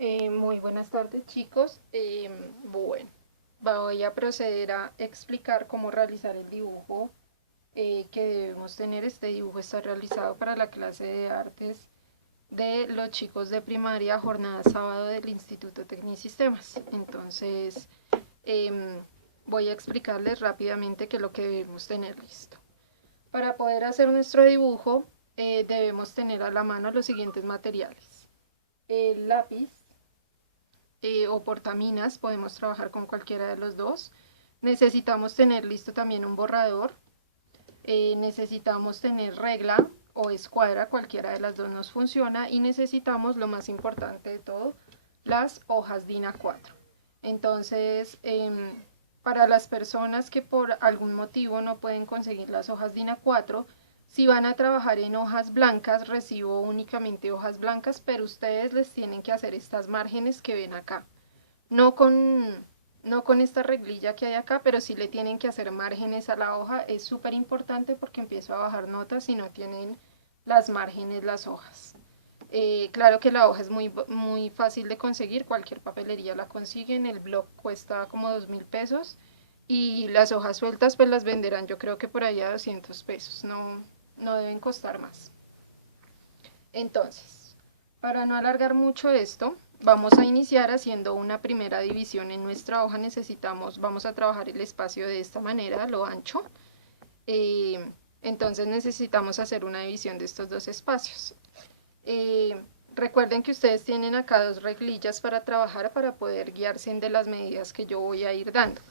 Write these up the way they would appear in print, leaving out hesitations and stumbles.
Muy buenas tardes, chicos. Bueno, voy a proceder a explicar cómo realizar el dibujo que debemos tener. Este dibujo está realizado para la clase de artes de los chicos de primaria, jornada sábado del Instituto Tecnisistemas. Entonces, voy a explicarles rápidamente qué es lo que debemos tener listo. Para poder hacer nuestro dibujo, debemos tener a la mano los siguientes materiales: el lápiz, o portaminas, podemos trabajar con cualquiera de los dos. Necesitamos tener listo también un borrador, necesitamos tener regla o escuadra, cualquiera de las dos nos funciona, y necesitamos, lo más importante de todo, las hojas DIN A4. Entonces, para las personas que por algún motivo no pueden conseguir las hojas DIN A4, si van a trabajar en hojas blancas, recibo únicamente hojas blancas, pero ustedes les tienen que hacer estas márgenes que ven acá. No con, no con esta reglilla que hay acá, pero sí le tienen que hacer márgenes a la hoja. Es súper importante porque empiezo a bajar notas si no tienen las márgenes las hojas. Claro que la hoja es muy fácil de conseguir, cualquier papelería la consiguen, el blog cuesta como 2.000 pesos y las hojas sueltas pues las venderán yo creo que por allá a 200 pesos, no deben costar más. Entonces, para no alargar mucho esto, vamos a iniciar haciendo una primera división en nuestra hoja. Vamos a trabajar el espacio de esta manera, lo ancho. Entonces necesitamos hacer una división de estos dos espacios. Recuerden que ustedes tienen acá dos reglillas para trabajar para poder guiarse de las medidas que yo voy a ir dando.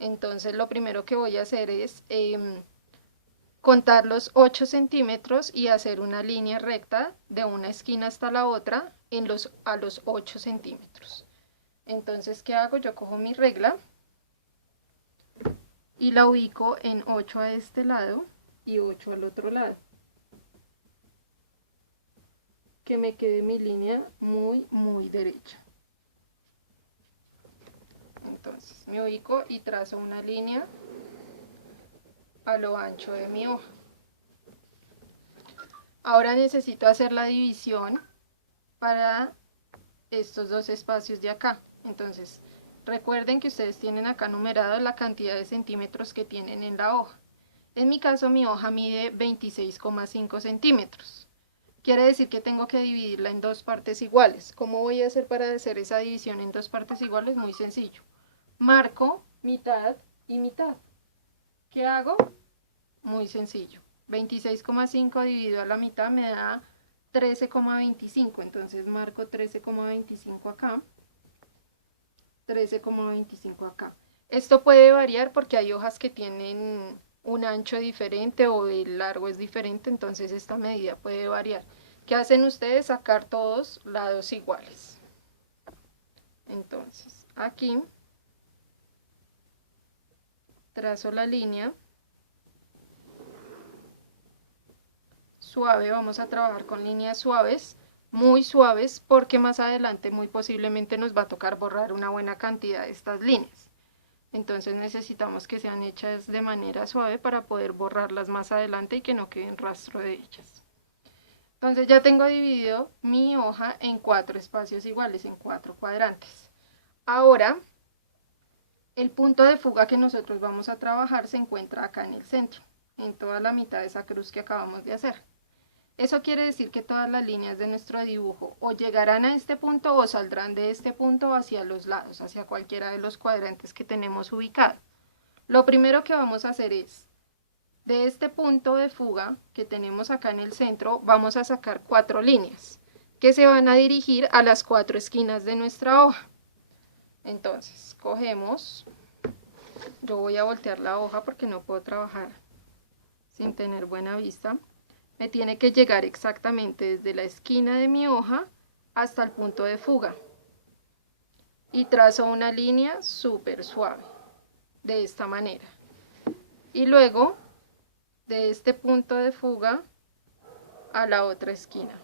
Entonces lo primero que voy a hacer es contar los 8 centímetros y hacer una línea recta de una esquina hasta la otra a los 8 centímetros. Entonces, ¿qué hago? Yo cojo mi regla y la ubico en 8 a este lado y 8 al otro lado. Que me quede mi línea muy derecha. Entonces, me ubico y trazo una línea a lo ancho de mi hoja. Ahora necesito hacer la división para estos dos espacios de acá. Entonces, recuerden que ustedes tienen acá numerado la cantidad de centímetros que tienen en la hoja. En mi caso, mi hoja mide 26,5 centímetros. Quiere decir que tengo que dividirla en dos partes iguales. ¿Cómo voy a hacer para hacer esa división en dos partes iguales? Muy sencillo. Marco mitad y mitad. ¿Qué hago? Muy sencillo. 26,5 dividido a la mitad me da 13,25. Entonces marco 13,25 acá. 13,25 acá. Esto puede variar porque hay hojas que tienen un ancho diferente o el largo es diferente, entonces esta medida puede variar. ¿Qué hacen ustedes? Sacar todos lados iguales. Entonces, aquí trazo la línea suave, vamos a trabajar con líneas suaves, muy suaves, porque más adelante muy posiblemente nos va a tocar borrar una buena cantidad de estas líneas. Entonces necesitamos que sean hechas de manera suave para poder borrarlas más adelante y que no queden rastro de ellas. Entonces ya tengo dividido mi hoja en 4 espacios iguales, en 4 cuadrantes. Ahora, el punto de fuga que nosotros vamos a trabajar se encuentra acá en el centro, en toda la mitad de esa cruz que acabamos de hacer. Eso quiere decir que todas las líneas de nuestro dibujo o llegarán a este punto o saldrán de este punto hacia los lados, hacia cualquiera de los cuadrantes que tenemos ubicado. Lo primero que vamos a hacer es, de este punto de fuga que tenemos acá en el centro, vamos a sacar 4 líneas que se van a dirigir a las 4 esquinas de nuestra hoja. Entonces, cogemos, yo voy a voltear la hoja porque no puedo trabajar sin tener buena vista. Me tiene que llegar exactamente desde la esquina de mi hoja hasta el punto de fuga. Y trazo una línea súper suave, de esta manera. Y luego, de este punto de fuga a la otra esquina.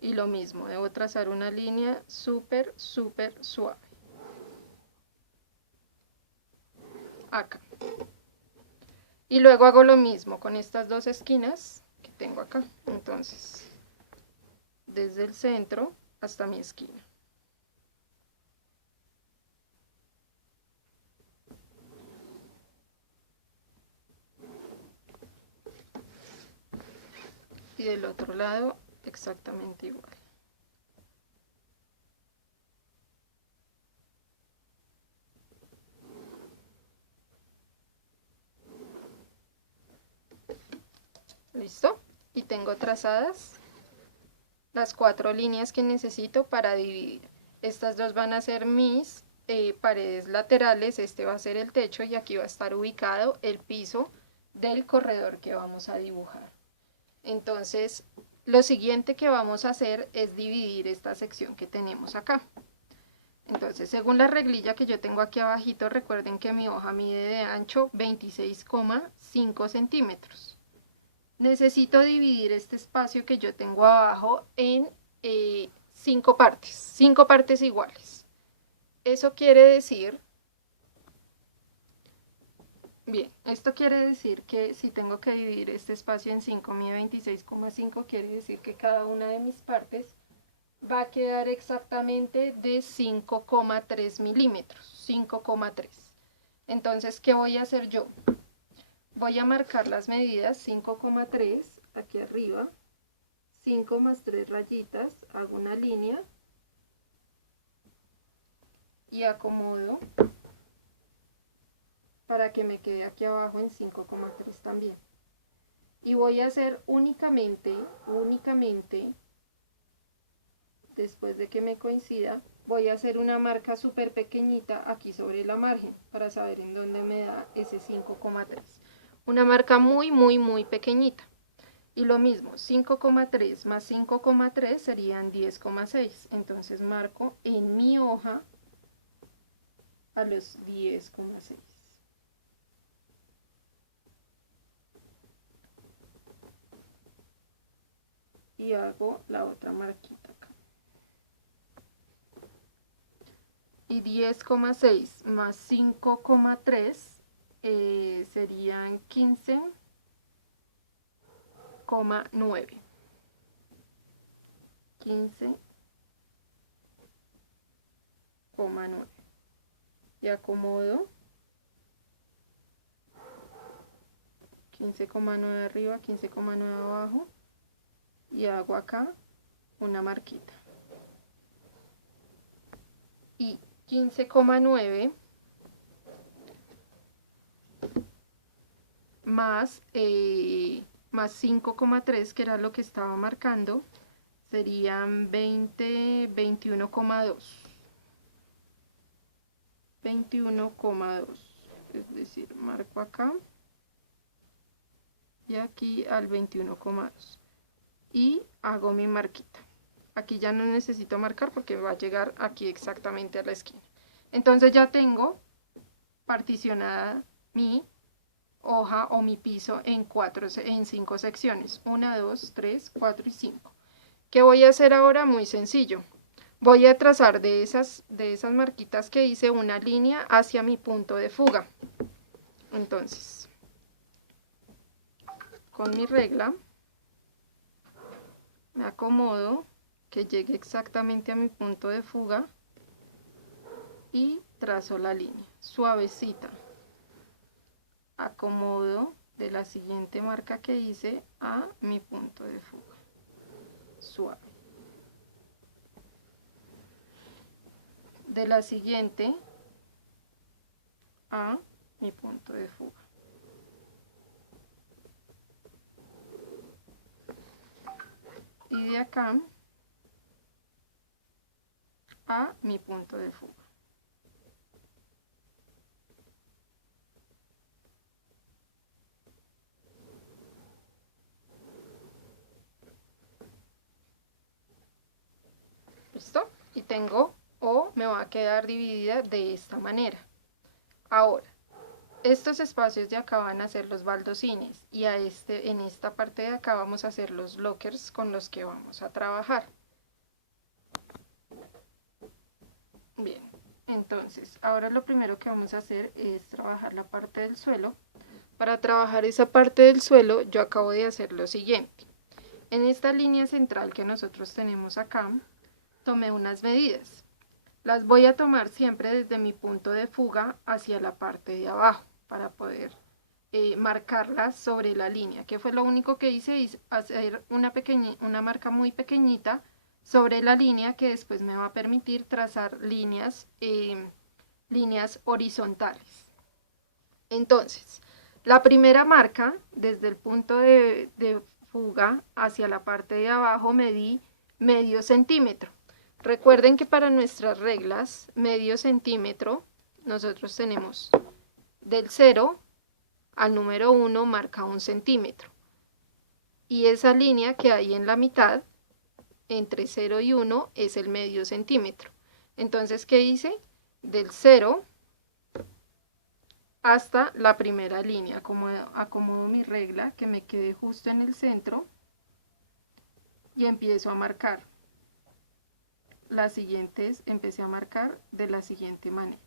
Y lo mismo, debo trazar una línea súper suave. Acá. Y luego hago lo mismo con estas dos esquinas que tengo acá. Entonces, desde el centro hasta mi esquina. Y del otro lado exactamente igual. ¿Listo? Y tengo trazadas las 4 líneas que necesito para dividir. Estas dos van a ser mis paredes laterales, este va a ser el techo y aquí va a estar ubicado el piso del corredor que vamos a dibujar. Entonces, lo siguiente que vamos a hacer es dividir esta sección que tenemos acá. Entonces, según la reglilla que yo tengo aquí abajito, recuerden que mi hoja mide de ancho 26,5 centímetros. Necesito dividir este espacio que yo tengo abajo en 5 partes iguales. Eso quiere decir, bien, esto quiere decir que si tengo que dividir este espacio en 5, mide 26,5, quiere decir que cada una de mis partes va a quedar exactamente de 5,3 milímetros, 5,3. Entonces, ¿qué voy a hacer yo? Voy a marcar las medidas 5,3 aquí arriba, 5 más 3 rayitas, hago una línea y acomodo para que me quede aquí abajo en 5,3 también. Y voy a hacer únicamente, después de que me coincida, voy a hacer una marca súper pequeñita aquí sobre la margen para saber en dónde me da ese 5,3. Una marca muy pequeñita. Y lo mismo, 5,3 más 5,3 serían 10,6. Entonces marco en mi hoja a los 10,6. Y hago la otra marquita acá. Y 10,6 más 5,3 serían 15,9. 15,9. Y acomodo 15,9 arriba, 15,9 abajo. Y hago acá una marquita. Y 15,9 más 5,3, que era lo que estaba marcando, serían 21,2. 21,2. Es decir, marco acá y aquí al 21,2. Y hago mi marquita. Aquí ya no necesito marcar porque va a llegar aquí exactamente a la esquina. Entonces ya tengo particionada mi hoja o mi piso en 5 secciones. 1, 2, 3, 4 y 5. ¿Qué voy a hacer ahora? Muy sencillo. Voy a trazar de esas marquitas que hice una línea hacia mi punto de fuga. Entonces, con mi regla, me acomodo que llegue exactamente a mi punto de fuga y trazo la línea suavecita. Acomodo de la siguiente marca que hice a mi punto de fuga, suave. De la siguiente a mi punto de fuga. Y de acá a mi punto de fuga. ¿Listo? Y tengo, o me va a quedar dividida de esta manera. Ahora, estos espacios de acá van a ser los baldosines y en esta parte de acá vamos a hacer los lockers con los que vamos a trabajar. Bien, entonces ahora lo primero que vamos a hacer es trabajar la parte del suelo. Para trabajar esa parte del suelo yo acabo de hacer lo siguiente. En esta línea central que nosotros tenemos acá, tomé unas medidas. Las voy a tomar siempre desde mi punto de fuga hacia la parte de abajo para poder marcarlas sobre la línea, que fue lo único que hice, es hacer una marca muy pequeñita sobre la línea que después me va a permitir trazar líneas horizontales. Entonces, la primera marca, desde el punto de fuga hacia la parte de abajo, medí medio centímetro. Recuerden que para nuestras reglas, medio centímetro, nosotros tenemos del 0 al número 1 marca 1 centímetro. Y esa línea que hay en la mitad, entre 0 y 1, es el medio centímetro. Entonces, ¿qué hice? Del 0 hasta la primera línea, acomodo mi regla que me quede justo en el centro y empiezo a marcar. Las siguientes empecé a marcar de la siguiente manera.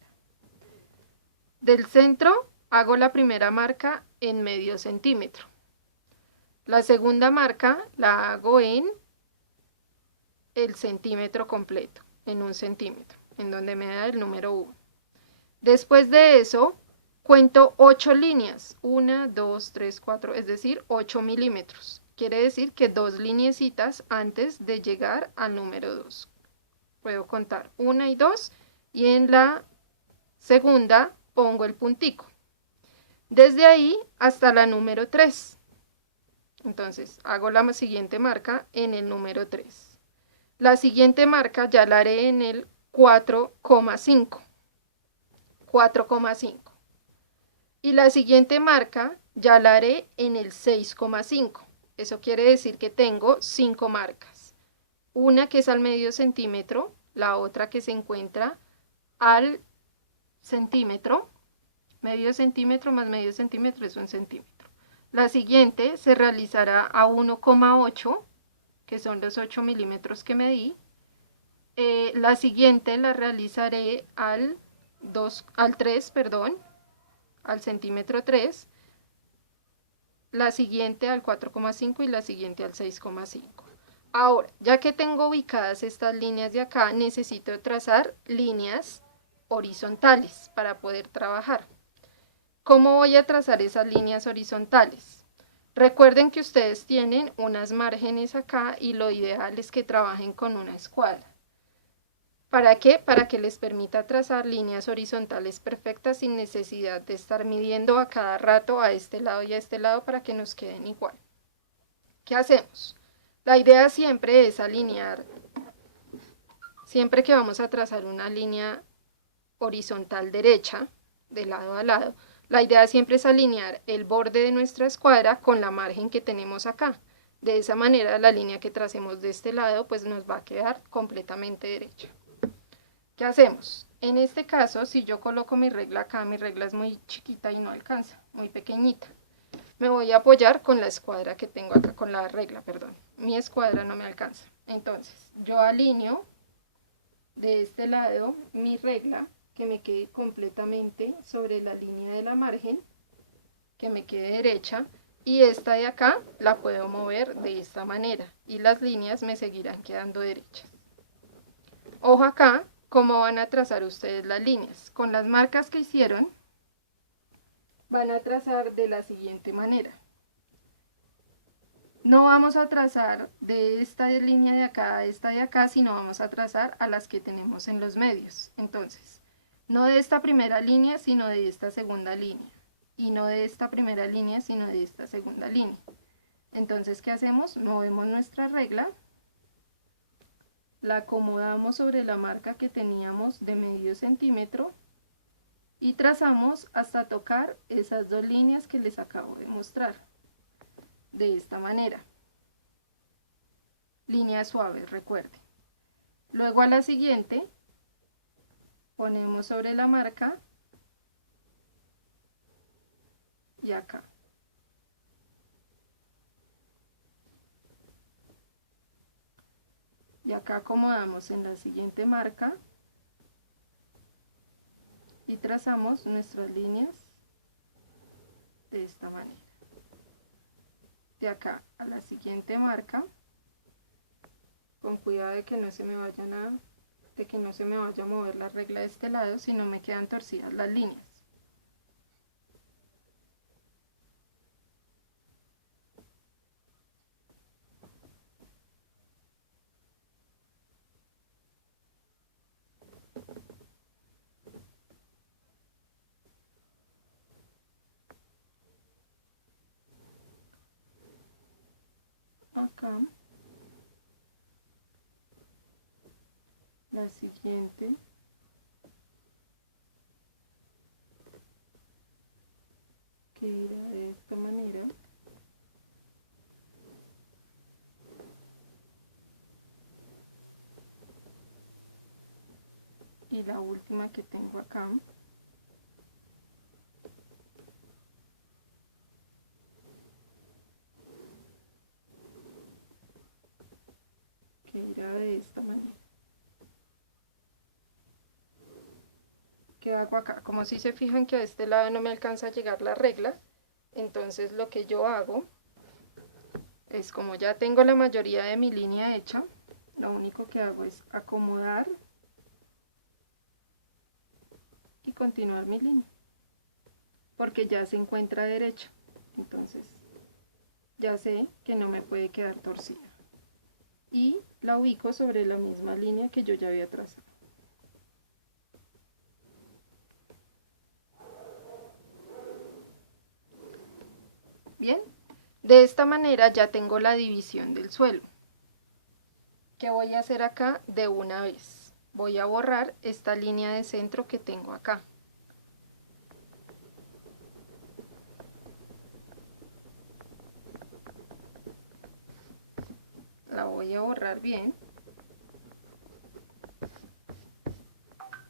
Del centro hago la primera marca en medio centímetro. La segunda marca la hago en el centímetro completo, en 1 centímetro, en donde me da el número 1. Después de eso, cuento 8 líneas, 1, 2, 3, 4, es decir, 8 milímetros. Quiere decir que 2 lineecitas antes de llegar al número 2. Puedo contar 1 y 2 y en la segunda pongo el puntico. Desde ahí hasta la número 3. Entonces hago la siguiente marca en el número 3. La siguiente marca ya la haré en el 4,5. 4,5. Y la siguiente marca ya la haré en el 6,5. Eso quiere decir que tengo 5 marcas. Una que es al medio centímetro, la otra que se encuentra al centímetro. Medio centímetro más medio centímetro es 1 centímetro. La siguiente se realizará a 1,8, que son los 8 milímetros que medí. La siguiente la realizaré al 3, al centímetro 3. La siguiente al 4,5 y la siguiente al 6,5. Ahora, ya que tengo ubicadas estas líneas de acá, necesito trazar líneas horizontales para poder trabajar. ¿Cómo voy a trazar esas líneas horizontales? Recuerden que ustedes tienen unas márgenes acá y lo ideal es que trabajen con una escuadra. ¿Para qué? Para que les permita trazar líneas horizontales perfectas sin necesidad de estar midiendo a cada rato a este lado y a este lado para que nos queden igual. ¿Qué hacemos? La idea siempre es alinear, siempre que vamos a trazar una línea horizontal derecha, de lado a lado, la idea siempre es alinear el borde de nuestra escuadra con la margen que tenemos acá. De esa manera la línea que tracemos de este lado pues nos va a quedar completamente derecha. ¿Qué hacemos? En este caso, si yo coloco mi regla acá, mi regla es muy chiquita y no alcanza, muy pequeñita. Me voy a apoyar con la escuadra que tengo acá, con la regla, perdón. Mi escuadra no me alcanza. Entonces, yo alineo de este lado mi regla, que me quede completamente sobre la línea de la margen, que me quede derecha, y esta de acá la puedo mover de esta manera, y las líneas me seguirán quedando derechas. Ojo acá, cómo van a trazar ustedes las líneas. Con las marcas que hicieron, van a trazar de la siguiente manera. No vamos a trazar de esta línea de acá a esta de acá, sino vamos a trazar a las que tenemos en los medios. Entonces, no de esta primera línea, sino de esta segunda línea. Y no de esta primera línea, sino de esta segunda línea. Entonces, ¿qué hacemos? Movemos nuestra regla, la acomodamos sobre la marca que teníamos de medio centímetro y trazamos hasta tocar esas dos líneas que les acabo de mostrar. De esta manera. Líneas suaves, recuerden. Luego a la siguiente ponemos sobre la marca y acá. Y acá acomodamos en la siguiente marca y trazamos nuestras líneas de esta manera. De acá a la siguiente marca, con cuidado cuidado de que no se me vayan de que no se me vaya a mover la regla de este lado, si no me quedan torcidas las líneas. Acá la siguiente, que irá de esta manera, y la última que tengo acá, que irá de esta manera. ¿Qué hago acá? Como si se fijan que a este lado no me alcanza a llegar la regla, entonces lo que yo hago es, como ya tengo la mayoría de mi línea hecha, lo único que hago es acomodar y continuar mi línea, porque ya se encuentra derecha, entonces ya sé que no me puede quedar torcida, y la ubico sobre la misma línea que yo ya había trazado. Bien, de esta manera ya tengo la división del suelo. ¿Qué voy a hacer acá de una vez? Voy a borrar esta línea de centro que tengo acá. La voy a borrar bien.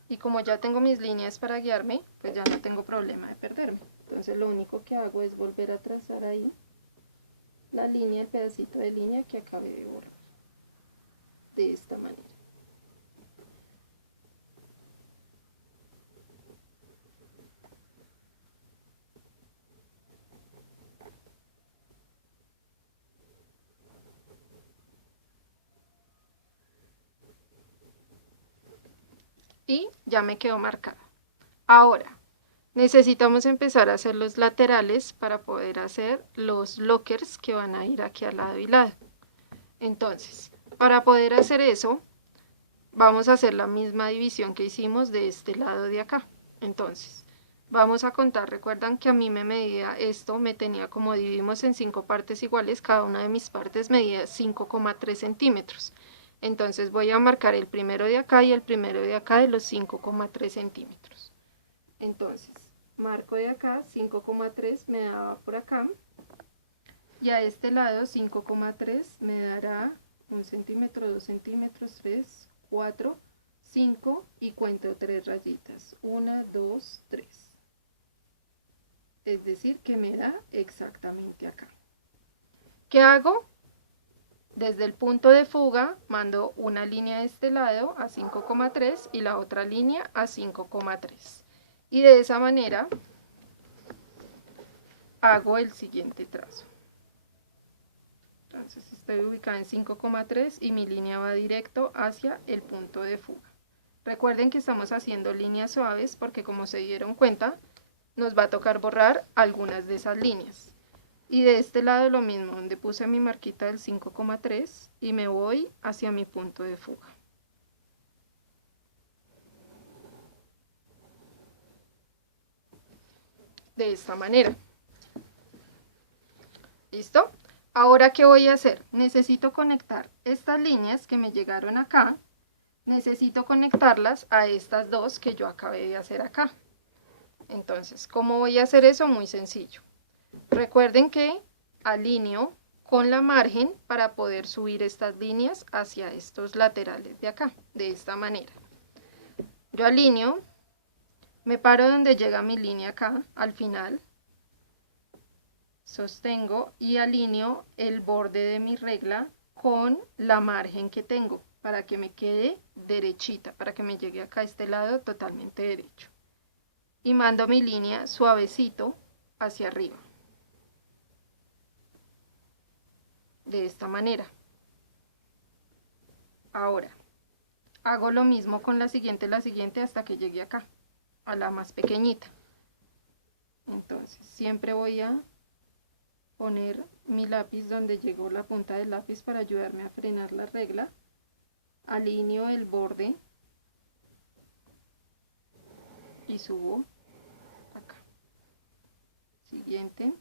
Y como ya tengo mis líneas para guiarme, pues ya no tengo problema de perderme. Entonces lo único que hago es volver a trazar ahí la línea, el pedacito de línea que acabé de borrar. De esta manera. Y ya me quedó marcada. Ahora, necesitamos empezar a hacer los laterales para poder hacer los lockers que van a ir aquí al lado y lado. Entonces, para poder hacer eso, vamos a hacer la misma división que hicimos de este lado de acá. Entonces, vamos a contar. Recuerdan que a mí me medía esto, me tenía, como dividimos en 5 partes iguales, cada una de mis partes medía 5,3 centímetros. Entonces voy a marcar el primero de acá y el primero de acá de los 5,3 centímetros. Entonces, marco de acá 5,3, me daba por acá, y a este lado 5,3 me dará 1 centímetro, 2 centímetros, 3, 4, 5, y cuento 3 rayitas, 1, 2, 3. Es decir, que me da exactamente acá. ¿Qué hago? Desde el punto de fuga mando una línea de este lado a 5,3 y la otra línea a 5,3. Y de esa manera hago el siguiente trazo. Entonces estoy ubicada en 5,3 y mi línea va directo hacia el punto de fuga. Recuerden que estamos haciendo líneas suaves porque, como se dieron cuenta, nos va a tocar borrar algunas de esas líneas. Y de este lado lo mismo, donde puse mi marquita del 5,3 y me voy hacia mi punto de fuga. De esta manera. ¿Listo? Ahora, ¿qué voy a hacer? Necesito conectar estas líneas que me llegaron acá, necesito conectarlas a estas dos que yo acabé de hacer acá. Entonces, ¿cómo voy a hacer eso? Muy sencillo. Recuerden que alineo con la margen para poder subir estas líneas hacia estos laterales de acá, de esta manera. Yo alineo, me paro donde llega mi línea acá, al final, sostengo y alineo el borde de mi regla con la margen que tengo para que me quede derechita, para que me llegue acá a este lado totalmente derecho. Y mando mi línea suavecito hacia arriba. De esta manera. Ahora hago lo mismo con la siguiente hasta que llegue acá, a la más pequeñita. Entonces siempre voy a poner mi lápiz donde llegó la punta del lápiz para ayudarme a frenar la regla. Alineo el borde y subo acá. Siguiente.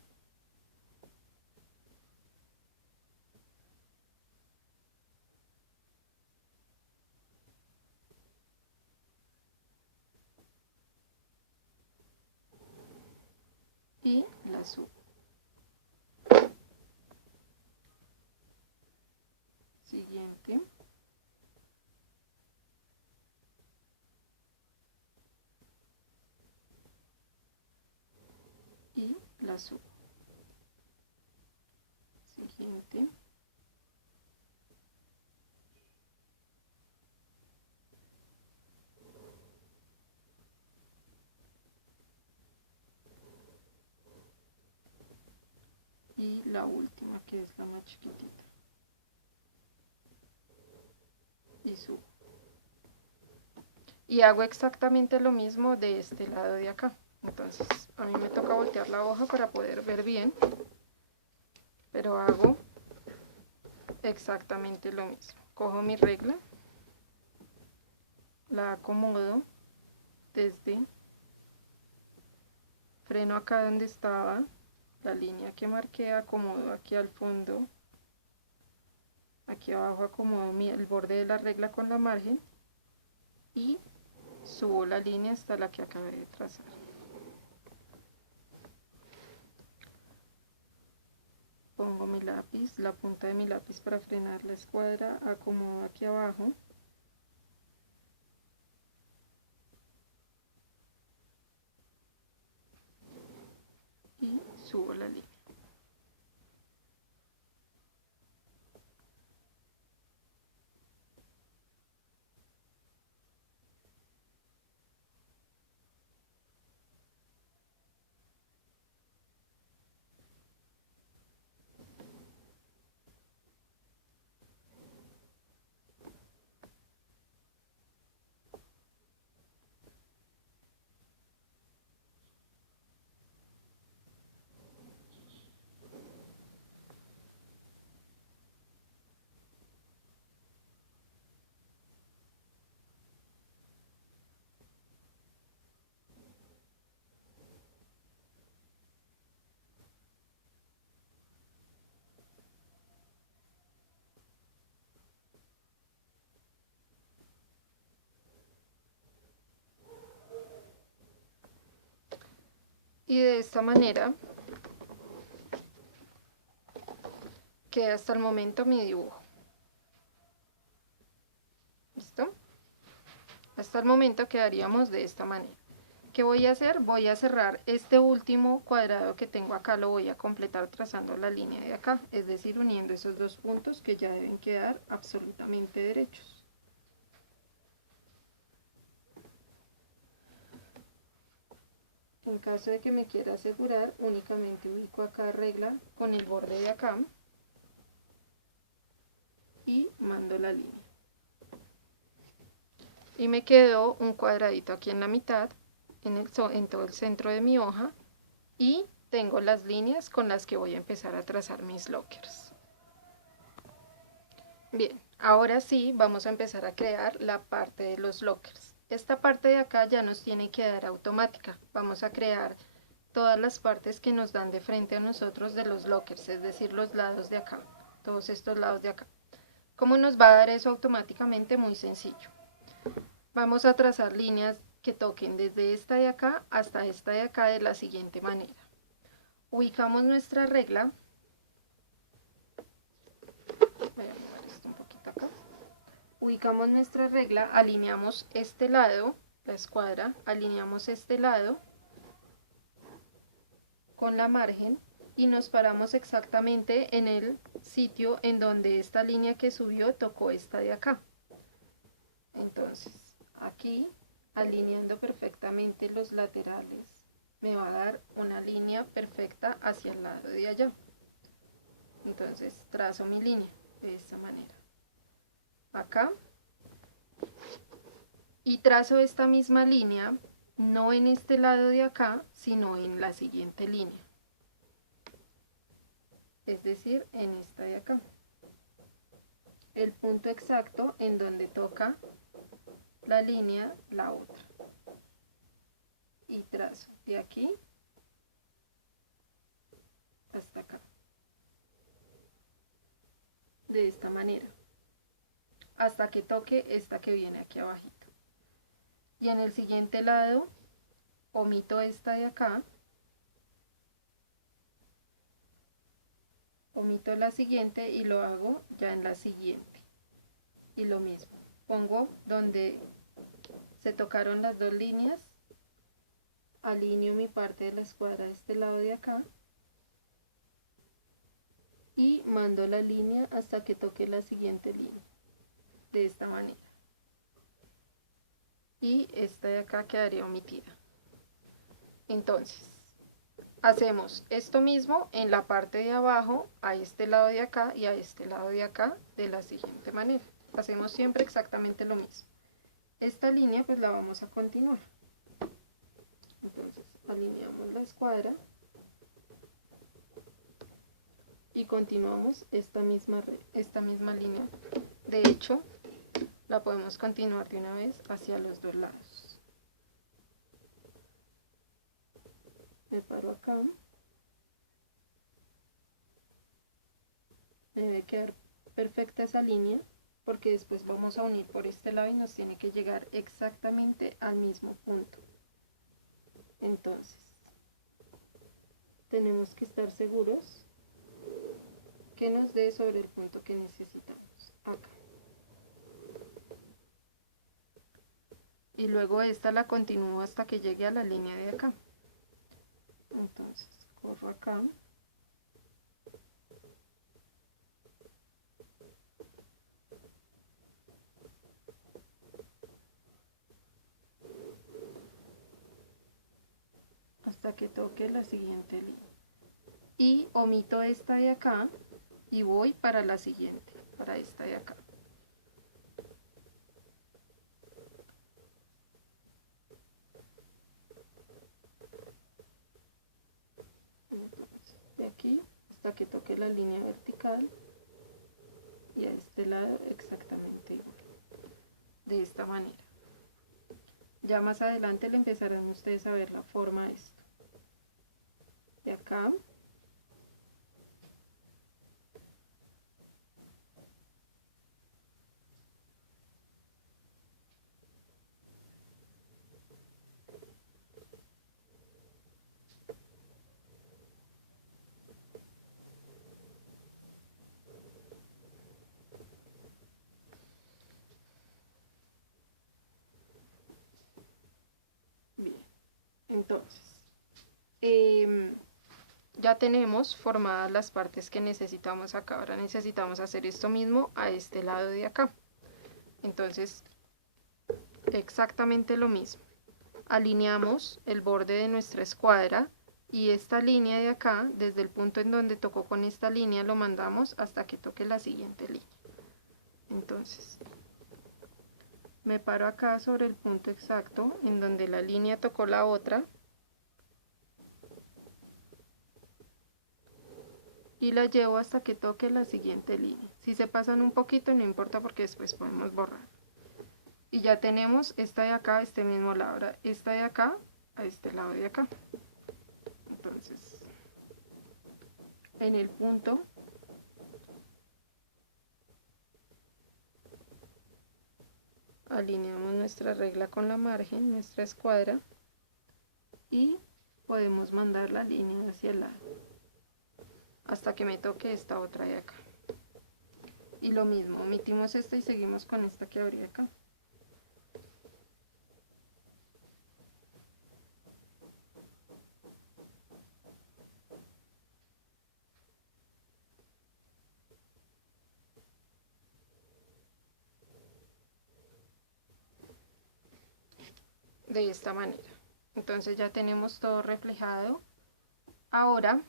Y la subo. Siguiente. Y la subo. Siguiente. Y la última, que es la más chiquitita. Y subo. Y hago exactamente lo mismo de este lado de acá. Entonces a mí me toca voltear la hoja para poder ver bien, pero hago exactamente lo mismo. Cojo mi regla, la acomodo desde, freno acá donde estaba la línea que marqué, acomodo aquí al fondo, aquí abajo acomodo el borde de la regla con la margen y subo la línea hasta la que acabé de trazar. Pongo mi lápiz, la punta de mi lápiz para frenar la escuadra, acomodo aquí abajo y subo la línea. Y de esta manera queda hasta el momento mi dibujo. ¿Listo? Hasta el momento quedaríamos de esta manera. ¿Qué voy a hacer? Voy a cerrar este último cuadrado que tengo acá, lo voy a completar trazando la línea de acá, es decir, uniendo esos dos puntos que ya deben quedar absolutamente derechos. En caso de que me quiera asegurar, únicamente ubico acá regla con el borde de acá y mando la línea. Y me quedó un cuadradito aquí en la mitad, en todo el centro de mi hoja, y tengo las líneas con las que voy a empezar a trazar mis lockers. Bien, ahora sí vamos a empezar a crear la parte de los lockers. Esta parte de acá ya nos tiene que dar automática. Vamos a crear todas las partes que nos dan de frente a nosotros de los lockers, es decir, los lados de acá, todos estos lados de acá. ¿Cómo nos va a dar eso automáticamente? Muy sencillo. Vamos a trazar líneas que toquen desde esta de acá hasta esta de acá de la siguiente manera. Ubicamos nuestra regla. Voy a mover esto un poquito acá. Ubicamos nuestra regla, alineamos este lado, la escuadra, alineamos este lado con la margen y nos paramos exactamente en el sitio en donde esta línea que subió tocó esta de acá. Entonces, aquí, alineando perfectamente los laterales, me va a dar una línea perfecta hacia el lado de allá. Entonces, trazo mi línea de esta manera. Acá y trazo esta misma línea, no en este lado de acá, sino en la siguiente línea, es decir, en esta de acá, el punto exacto en donde toca la línea la otra, y trazo de aquí hasta acá, de esta manera, hasta que toque esta que viene aquí abajito. Y en el siguiente lado omito esta de acá, omito la siguiente y lo hago ya en la siguiente. Y lo mismo, pongo donde se tocaron las dos líneas, alineo mi parte de la escuadra de este lado de acá y mando la línea hasta que toque la siguiente línea, de esta manera. Y esta de acá quedaría omitida. Entonces, hacemos esto mismo en la parte de abajo, a este lado de acá y a este lado de acá, de la siguiente manera. Hacemos siempre exactamente lo mismo. Esta línea pues la vamos a continuar. Entonces, alineamos la escuadra y continuamos esta misma línea. De hecho, la podemos continuar de una vez hacia los dos lados. Me paro acá. Me debe quedar perfecta esa línea porque después vamos a unir por este lado y nos tiene que llegar exactamente al mismo punto. Entonces, tenemos que estar seguros que nos dé sobre el punto que necesitamos, acá. Y luego esta la continúo hasta que llegue a la línea de acá. Entonces, corro acá. Hasta que toque la siguiente línea. Y omito esta de acá y voy para la siguiente, para esta de acá. Entonces, de aquí hasta que toque la línea vertical y a este lado exactamente igual, de esta manera. Ya más adelante le empezarán ustedes a ver la forma de esto. De acá bien. Entonces, ya tenemos formadas las partes que necesitamos acá. Ahora necesitamos hacer esto mismo a este lado de acá. Entonces, exactamente lo mismo. Alineamos el borde de nuestra escuadra y esta línea de acá, desde el punto en donde tocó con esta línea, lo mandamos hasta que toque la siguiente línea. Entonces, me paro acá sobre el punto exacto en donde la línea tocó la otra y la llevo hasta que toque la siguiente línea. Si se pasan un poquito no importa porque después podemos borrar. Y ya tenemos esta de acá a este mismo lado, ahora esta de acá a este lado de acá. Entonces, en el punto alineamos nuestra regla con la margen, nuestra escuadra, y podemos mandar la línea hacia el lado hasta que me toque esta otra de acá. Y lo mismo, omitimos esta y seguimos con esta que habría acá. De esta manera. Entonces ya tenemos todo reflejado. Ahora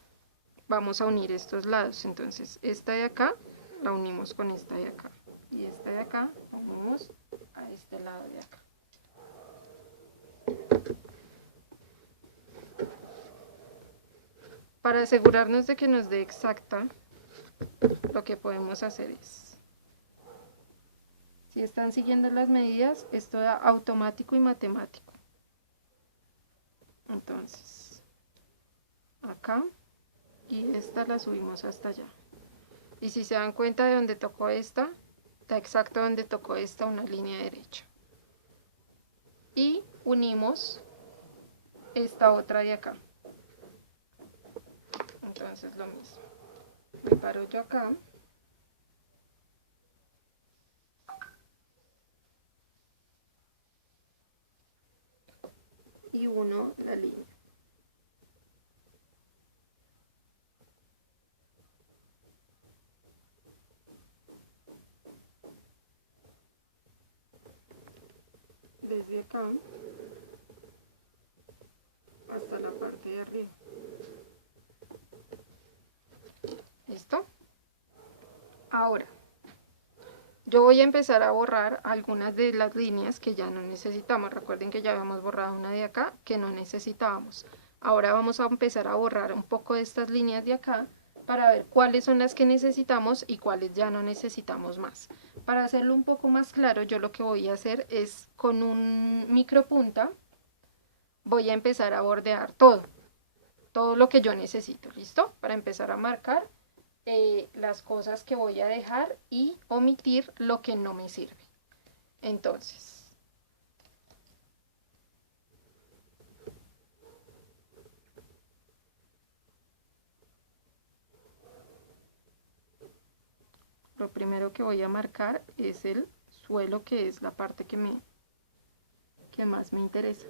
vamos a unir estos lados. Entonces esta de acá la unimos con esta de acá y esta de acá la unimos a este lado de acá. Para asegurarnos de que nos dé exacta, lo que podemos hacer es, si están siguiendo las medidas, esto da automático y matemático. Entonces, acá, y esta la subimos hasta allá. Y si se dan cuenta de donde tocó esta, da exacto donde tocó esta una línea derecha. Y unimos esta otra de acá. Entonces lo mismo. Me paro yo acá. Y uno la línea. Desde acá hasta la parte de arriba. ¿Listo? Ahora, yo voy a empezar a borrar algunas de las líneas que ya no necesitamos. Recuerden que ya habíamos borrado una de acá que no necesitábamos. Ahora vamos a empezar a borrar un poco de estas líneas de acá para ver cuáles son las que necesitamos y cuáles ya no necesitamos más. Para hacerlo un poco más claro, yo lo que voy a hacer es con un micropunta voy a empezar a bordear todo lo que yo necesito, ¿listo? Para empezar a marcar las cosas que voy a dejar y omitir lo que no me sirve. Entonces, lo primero que voy a marcar es el suelo, que es la parte que más me interesa.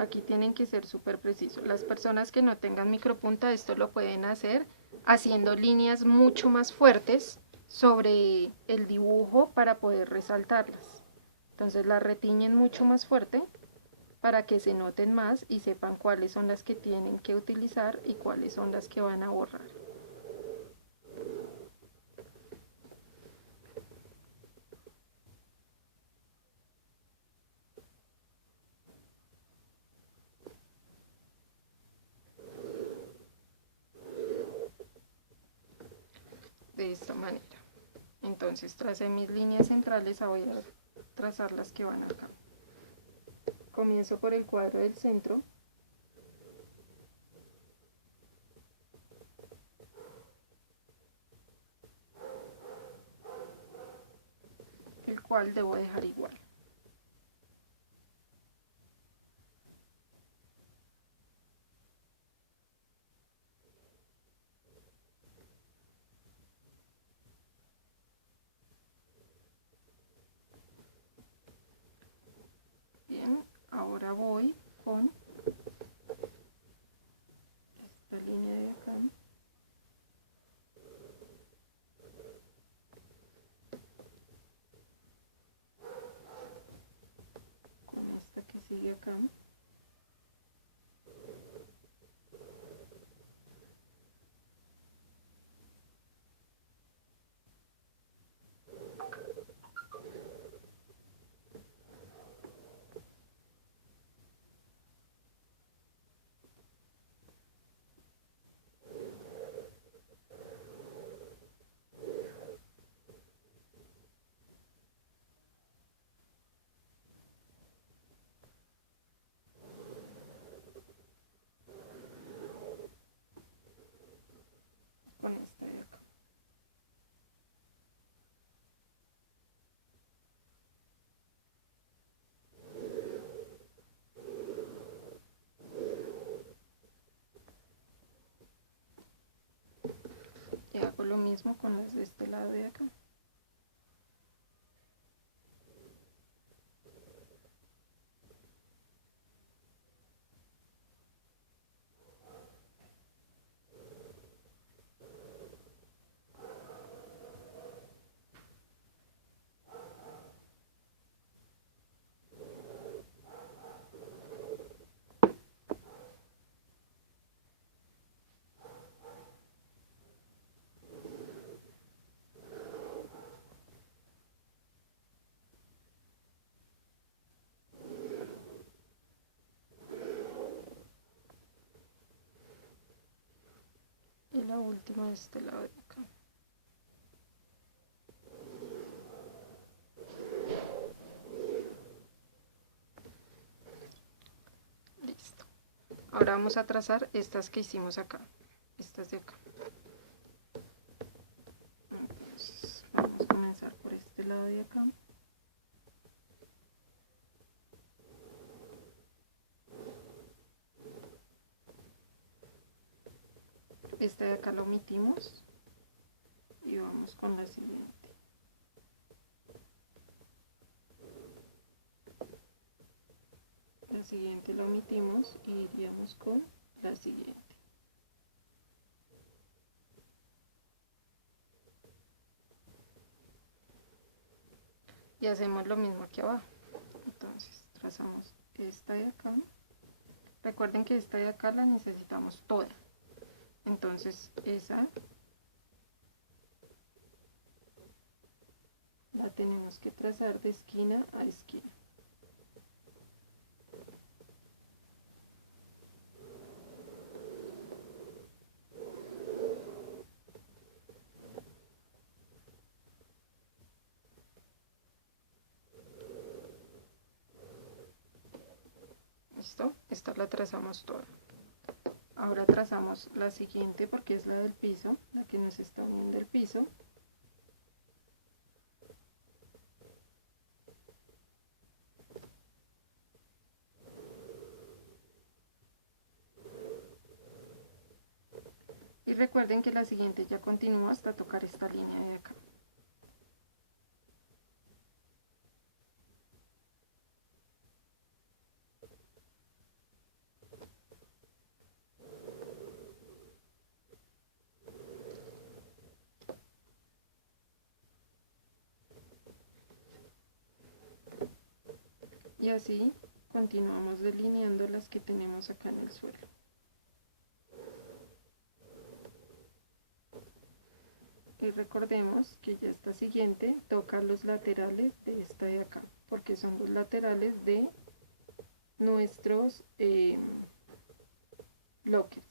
Aquí tienen que ser súper precisos. Las personas que no tengan micropunta, esto lo pueden hacer haciendo líneas mucho más fuertes sobre el dibujo para poder resaltarlas. Entonces las retiñen mucho más fuerte para que se noten más y sepan cuáles son las que tienen que utilizar y cuáles son las que van a borrar. De esta manera. Entonces tracé mis líneas centrales, ahora voy a trazar las que van acá. Comienzo por el cuadro del centro. El cual debo dejar igual. Bien, ahora voy con esta línea de acá. Con esta que sigue acá. Con esta de acá. Y hago lo mismo con las de este lado de acá. último de este lado de acá. Listo. Ahora vamos a trazar estas que hicimos acá, estas de acá. Entonces, vamos a comenzar por este lado de acá. Este de acá lo omitimos y vamos con la siguiente. La siguiente lo omitimos y iríamos con la siguiente. Y hacemos lo mismo aquí abajo. Entonces trazamos esta de acá. Recuerden que esta de acá la necesitamos toda. Entonces esa la tenemos que trazar de esquina a esquina. ¿Listo? Esta la trazamos toda. Ahora trazamos la siguiente porque es la del piso, la que nos está uniendo el piso. Y recuerden que la siguiente ya continúa hasta tocar esta línea de acá. Y así continuamos delineando las que tenemos acá en el suelo. Y recordemos que ya esta siguiente toca los laterales de esta de acá, porque son los laterales de nuestros bloques.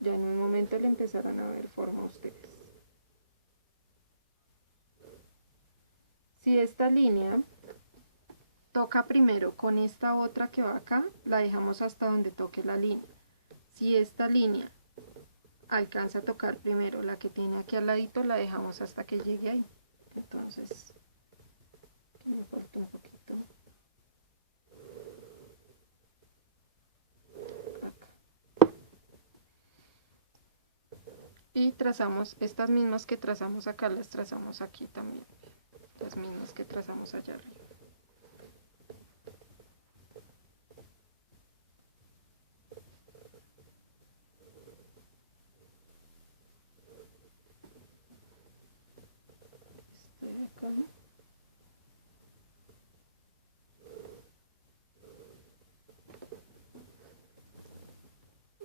Ya en un momento le empezarán a ver forma a ustedes. Si esta línea toca primero con esta otra que va acá, la dejamos hasta donde toque la línea. Si esta línea alcanza a tocar primero la que tiene aquí al ladito, la dejamos hasta que llegue ahí. Entonces, aquí me falta un poquito. Acá. Y trazamos estas mismas que trazamos acá, las trazamos aquí también. Las mismas que trazamos allá arriba. Este de acá.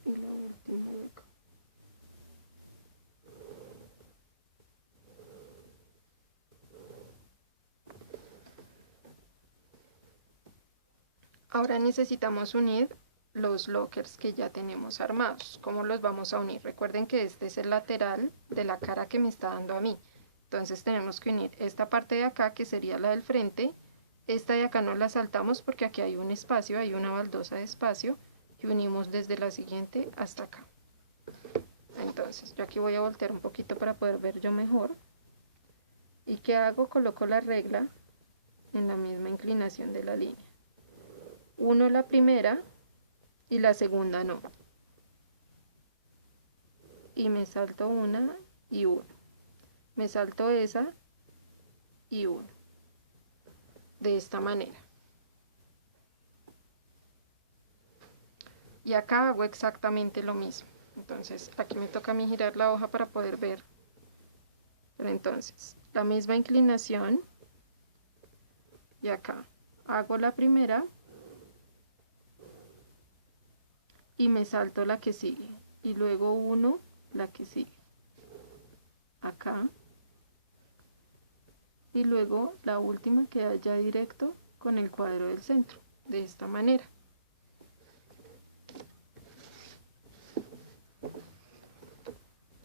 Y la última de acá. Ahora necesitamos unir los lockers que ya tenemos armados. ¿Cómo los vamos a unir? Recuerden que este es el lateral de la cara que me está dando a mí. Entonces tenemos que unir esta parte de acá, que sería la del frente. Esta de acá no la saltamos porque aquí hay un espacio, hay una baldosa de espacio. Y unimos desde la siguiente hasta acá. Entonces yo aquí voy a voltear un poquito para poder ver yo mejor. ¿Y qué hago? Coloco la regla en la misma inclinación de la línea. Uno la primera y la segunda no. Y me salto una y uno. Me salto esa y uno. De esta manera. Y acá hago exactamente lo mismo. Entonces aquí me toca a mí girar la hoja para poder ver. Pero entonces, la misma inclinación. Y acá hago la primera. Y me salto la que sigue. Y luego uno, la que sigue. Acá. Y luego la última queda ya directo con el cuadro del centro. De esta manera.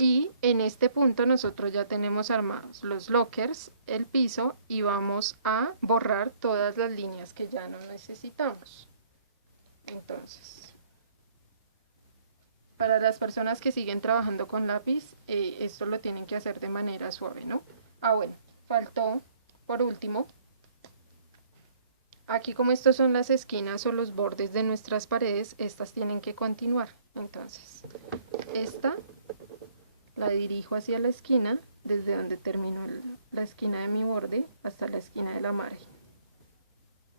Y en este punto nosotros ya tenemos armados los lockers, el piso, y vamos a borrar todas las líneas que ya no necesitamos. Entonces, para las personas que siguen trabajando con lápiz, esto lo tienen que hacer de manera suave, ¿no? Ah, bueno, faltó, por último, aquí como estos son las esquinas o los bordes de nuestras paredes, estas tienen que continuar. Entonces, esta la dirijo hacia la esquina, desde donde termino la esquina de mi borde hasta la esquina de la margen,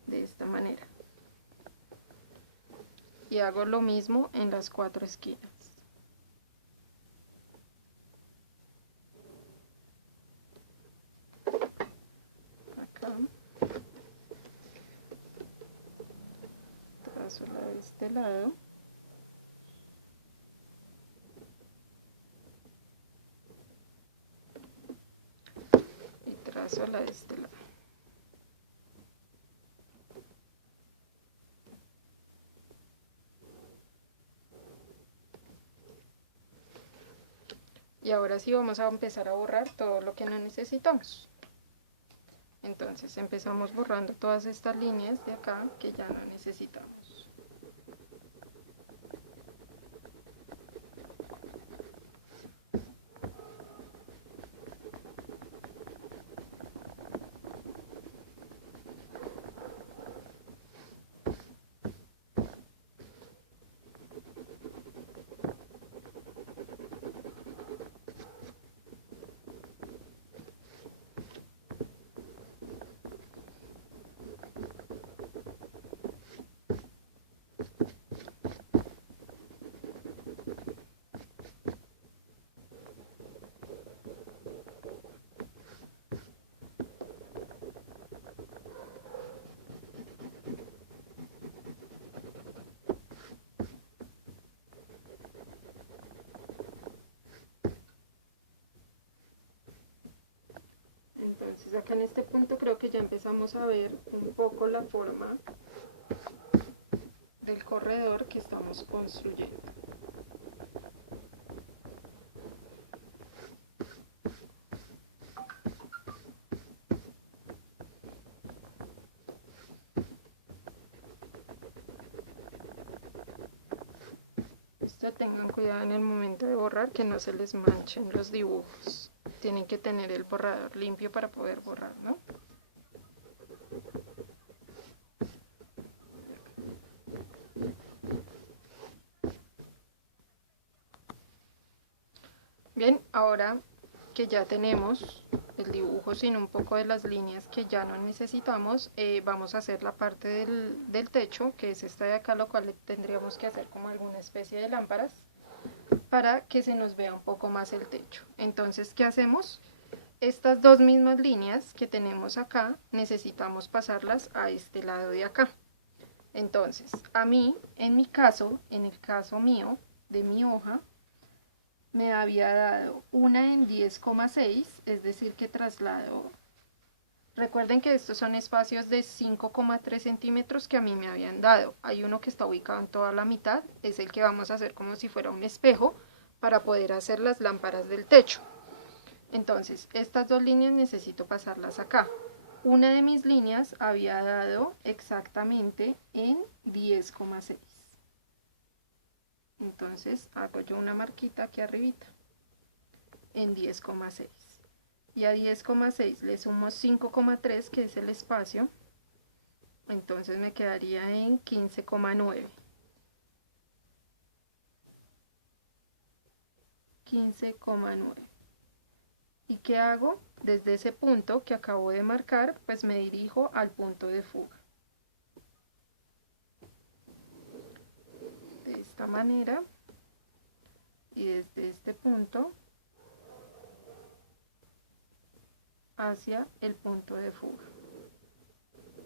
de esta manera. Y hago lo mismo en las 4 esquinas. Acá. Trazo la de este lado. Y trazo la de este lado. Y ahora sí vamos a empezar a borrar todo lo que no necesitamos. Entonces empezamos borrando todas estas líneas de acá que ya no necesitamos. Entonces acá en este punto creo que ya empezamos a ver un poco la forma del corredor que estamos construyendo. Tengan cuidado en el momento de borrar que no se les manchen los dibujos. Tienen que tener el borrador limpio para poder borrar, ¿no? Bien, ahora que ya tenemos el dibujo sin un poco de las líneas que ya no necesitamos, vamos a hacer la parte del techo, que es esta de acá, lo cual tendríamos que hacer como alguna especie de lámparas para que se nos vea un poco más el techo. Entonces, ¿qué hacemos? Estas dos mismas líneas que tenemos acá, necesitamos pasarlas a este lado de acá. Entonces, a mí, en mi caso, en el caso mío, de mi hoja, me había dado una en 10,6, es decir que traslado, recuerden que estos son espacios de 5,3 centímetros que a mí me habían dado. Hay uno que está ubicado en toda la mitad, es el que vamos a hacer como si fuera un espejo para poder hacer las lámparas del techo. Entonces, estas dos líneas necesito pasarlas acá. Una de mis líneas había dado exactamente en 10,6. Entonces hago yo una marquita aquí arribita en 10,6. Y a 10,6 le sumo 5,3, que es el espacio. Entonces me quedaría en 15,9. 15,9. ¿Y qué hago? Desde ese punto que acabo de marcar, pues me dirijo al punto de fuga. De esta manera. Y desde este punto hacia el punto de fuga.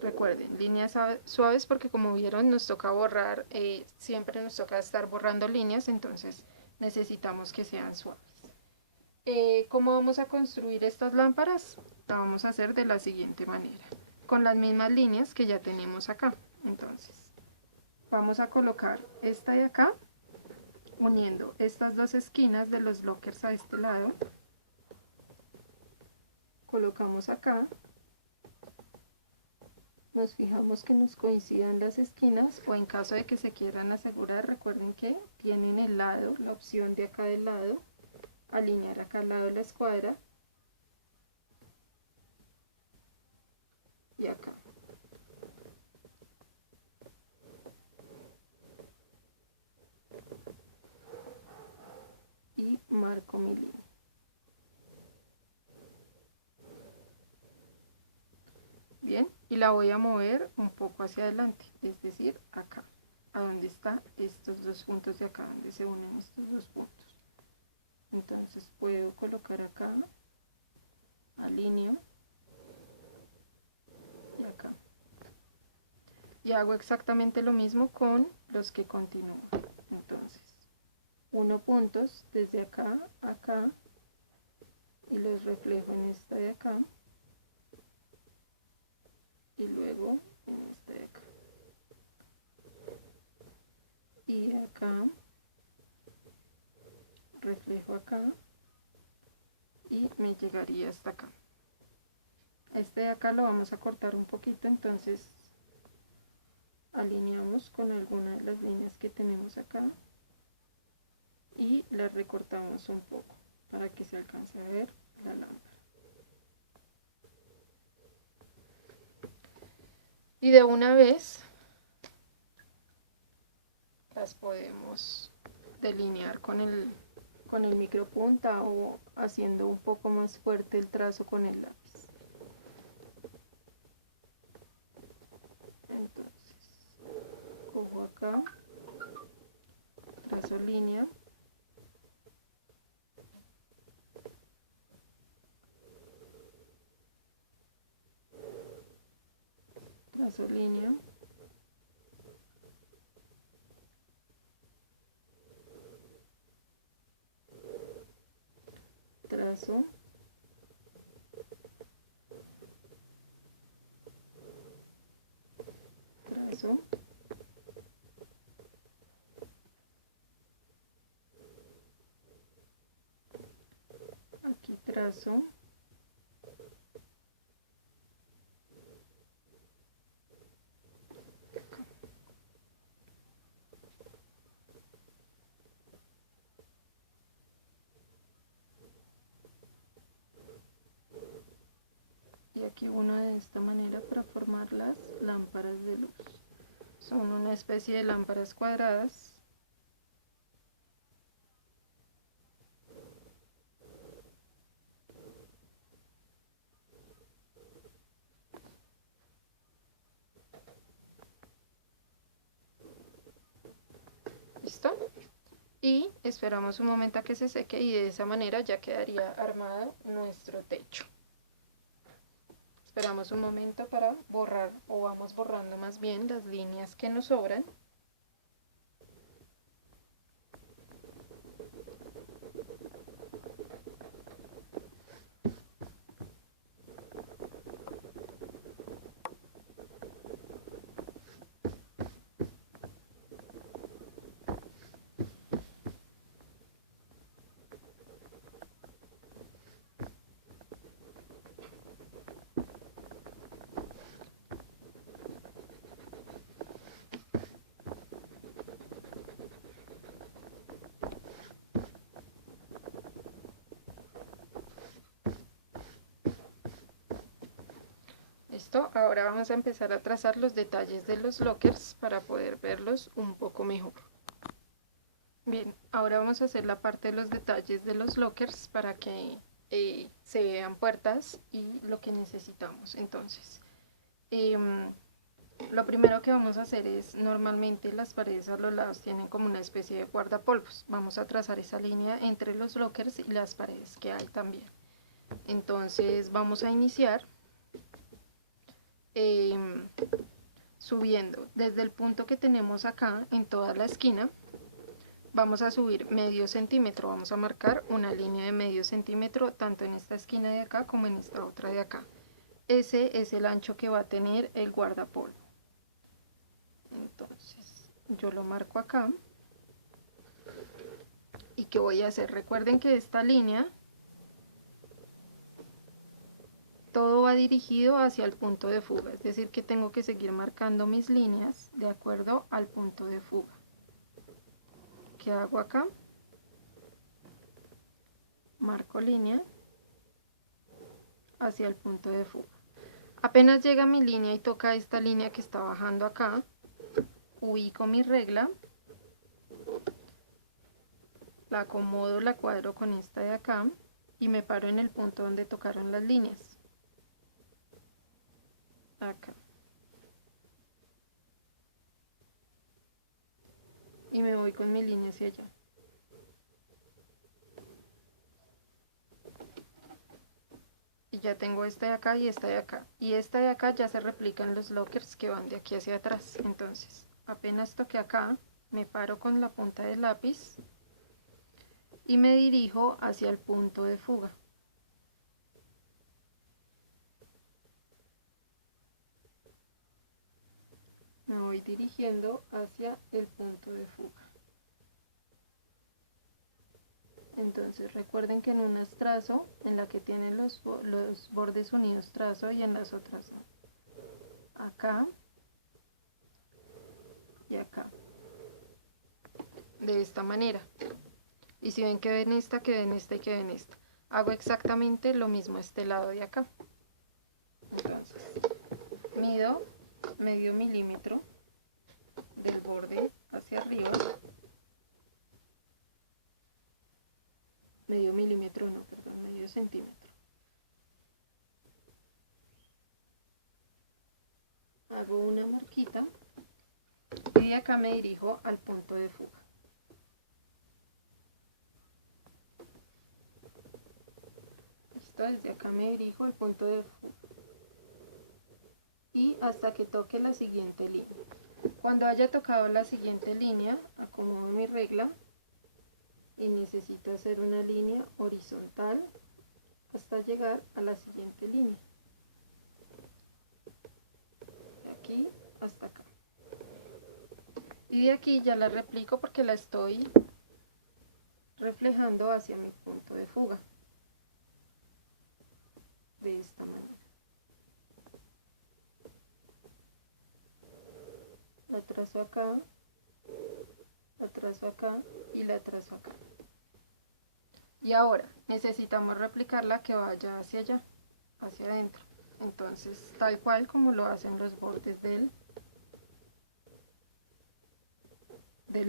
Recuerden, líneas suaves porque como vieron nos toca borrar, siempre nos toca estar borrando líneas, entonces necesitamos que sean suaves. ¿Cómo vamos a construir estas lámparas? La vamos a hacer de la siguiente manera, con las mismas líneas que ya tenemos acá. Entonces, vamos a colocar esta de acá, uniendo estas dos esquinas de los lockers a este lado. Colocamos acá, nos fijamos que nos coincidan las esquinas, o en caso de que se quieran asegurar, recuerden que tienen el lado, la opción de acá del lado, alinear acá al lado de la escuadra y acá. Y marco mi línea. Bien, y la voy a mover un poco hacia adelante, es decir, acá, a donde están estos dos puntos de acá, donde se unen estos dos puntos. Entonces puedo colocar acá, alineo y acá. Y hago exactamente lo mismo con los que continúan. Entonces, 1 puntos desde acá a acá y los reflejo en esta de acá y luego en esta de acá. Y acá reflejo acá y me llegaría hasta acá. Este de acá lo vamos a cortar un poquito, entonces alineamos con alguna de las líneas que tenemos acá y las recortamos un poco para que se alcance a ver la lámpara. Y de una vez las podemos delinear con el micropunta o haciendo un poco más fuerte el trazo con el lápiz. Entonces, cojo acá, trazo línea, trazo línea, trazo, trazo, aquí trazo, y aquí una de esta manera para formar las lámparas de luz. Son una especie de lámparas cuadradas. ¿Listo? Y esperamos un momento a que se seque y de esa manera ya quedaría armado nuestro techo. Esperamos un momento para borrar, o vamos borrando más bien las líneas que nos sobran. Listo, ahora vamos a empezar a trazar los detalles de los lockers para poder verlos un poco mejor. Bien, ahora vamos a hacer la parte de los detalles de los lockers para que se vean puertas y lo que necesitamos. Entonces, lo primero que vamos a hacer es, normalmente las paredes a los lados tienen como una especie de guardapolvos. Vamos a trazar esa línea entre los lockers y las paredes que hay también. Entonces vamos a iniciar subiendo desde el punto que tenemos acá en toda la esquina. Vamos a subir medio centímetro, vamos a marcar una línea de medio centímetro tanto en esta esquina de acá como en esta otra de acá. Ese es el ancho que va a tener el guardapolvo. Entonces yo lo marco acá ¿Y qué voy a hacer? Recuerden que esta línea, todo va dirigido hacia el punto de fuga, es decir, que tengo que seguir marcando mis líneas de acuerdo al punto de fuga. ¿Qué hago acá? Marco línea hacia el punto de fuga. Apenas llega mi línea y toca esta línea que está bajando acá, ubico mi regla, la acomodo, la cuadro con esta de acá y me paro en el punto donde tocaron las líneas. Acá. Y me voy con mi línea hacia allá. Y ya tengo esta de acá y esta de acá. Y esta de acá ya se replican los lockers que van de aquí hacia atrás. Entonces, apenas toque acá, me paro con la punta del lápiz y me dirijo hacia el punto de fuga. Me voy dirigiendo hacia el punto de fuga. Entonces recuerden que en unas trazo, en la que tienen los bordes unidos trazo y en las otras acá y acá. De esta manera. Y si ven que ven esta, que ven esta y que ven esta. Hago exactamente lo mismo a este lado de acá. Entonces, mido medio milímetro del borde hacia arriba. Medio milímetro, no, perdón, medio centímetro. Hago una marquita y de acá me dirijo al punto de fuga. Listo, desde acá me dirijo al punto de fuga. Y hasta que toque la siguiente línea. Cuando haya tocado la siguiente línea, acomodo mi regla y necesito hacer una línea horizontal hasta llegar a la siguiente línea. De aquí hasta acá. Y de aquí ya la replico porque la estoy reflejando hacia mi punto de fuga. De esta manera. La trazo acá, la trazo acá y la trazo acá. Y ahora necesitamos replicarla que vaya hacia allá, hacia adentro. Entonces, tal cual como lo hacen los bordes del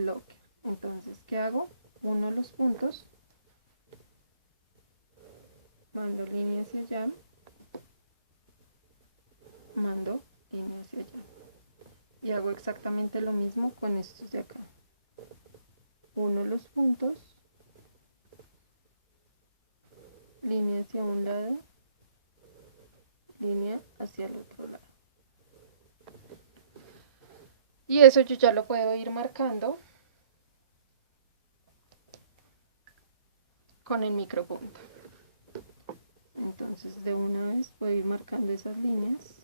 locker. Entonces, ¿qué hago? Uno los puntos, mando línea hacia allá, mando línea hacia allá. Y hago exactamente lo mismo con estos de acá. Uno los puntos, línea hacia un lado, línea hacia el otro lado. Y eso yo ya lo puedo ir marcando con el micropunto. Entonces de una vez voy a ir marcando esas líneas.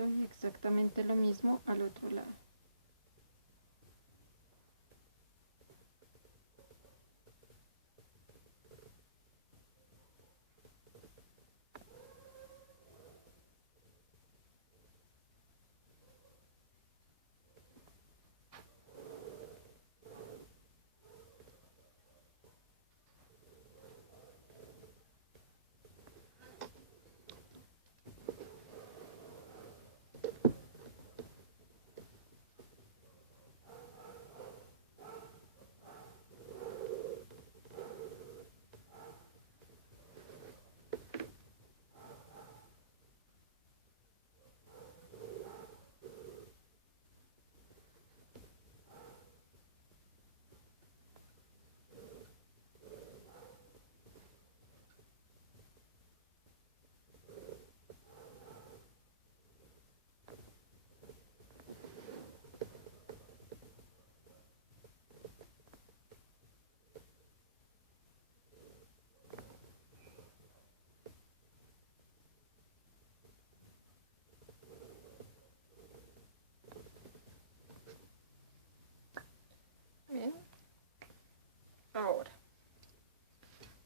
Y exactamente lo mismo al otro lado.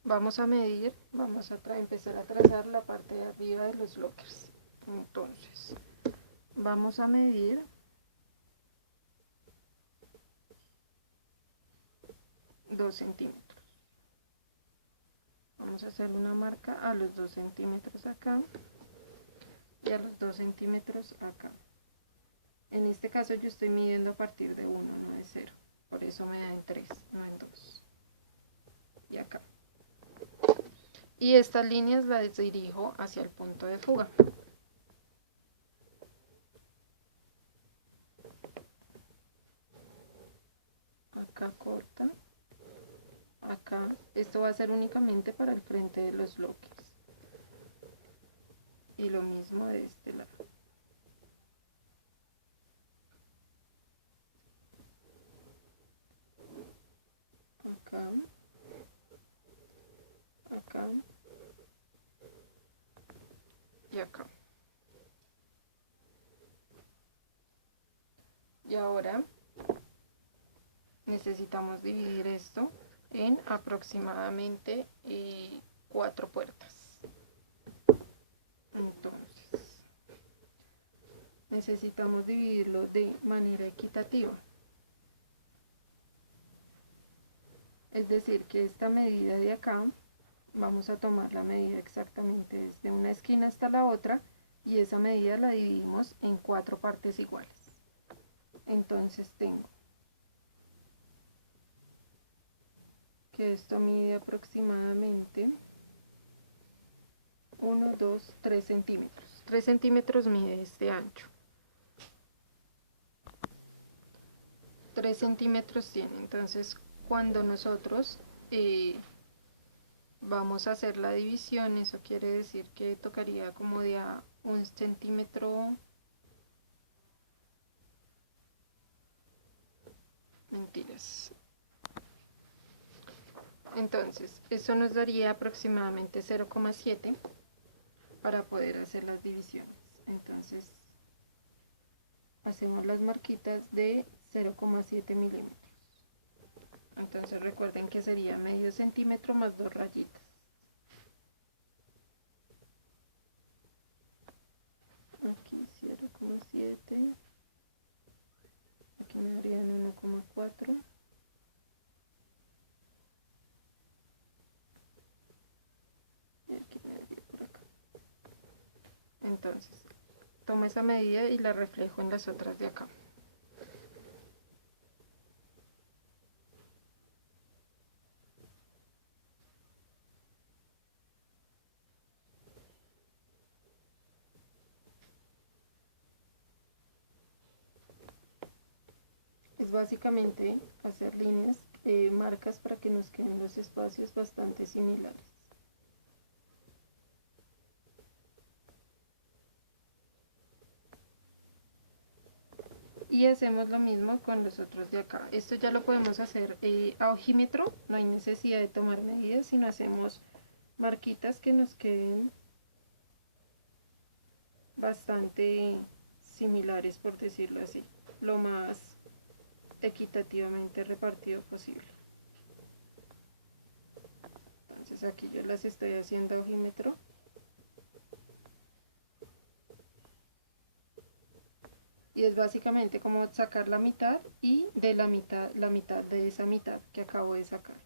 vamos a medir, vamos a empezar a trazar la parte de arriba de los lockers. Entonces vamos a medir 2 centímetros. Vamos a hacer una marca a los 2 centímetros acá y a los 2 centímetros acá. En este caso yo estoy midiendo a partir de 1, no de 0. Por eso me da en 3, no en 2. Y acá. Y estas líneas las dirijo hacia el punto de fuga. Acá corta. Acá. Esto va a ser únicamente para el frente de los lockers. Y lo mismo de este lado. Acá. Acá. Y acá. Y ahora necesitamos dividir esto en aproximadamente 4 puertas. Entonces necesitamos dividirlo de manera equitativa. Es decir, que esta medida de acá, vamos a tomar la medida exactamente desde una esquina hasta la otra y esa medida la dividimos en 4 partes iguales. Entonces tengo que esto mide aproximadamente 1, 2, 3 centímetros. 3 centímetros mide este ancho. 3 centímetros tiene, entonces cuando nosotros vamos a hacer la división, eso quiere decir que tocaría como de a 1 centímetro, mentiras. Entonces, eso nos daría aproximadamente 0,7 para poder hacer las divisiones. Entonces, hacemos las marquitas de 0,7 milímetros. Entonces recuerden que sería medio centímetro más 2 rayitas. Aquí 0,7. Aquí me darían 1,4. Y aquí me daría por acá. Entonces, tomo esa medida y la reflejo en las otras de acá. Es básicamente hacer líneas, marcas para que nos queden los espacios bastante similares. Y hacemos lo mismo con los otros de acá. Esto ya lo podemos hacer a ojímetro, no hay necesidad de tomar medidas, sino hacemos marquitas que nos queden bastante similares, por decirlo así, lo más equitativamente repartido posible. Entonces aquí yo las estoy haciendo a ojímetro. Y es básicamente como sacar la mitad y de la mitad de esa mitad que acabo de sacar.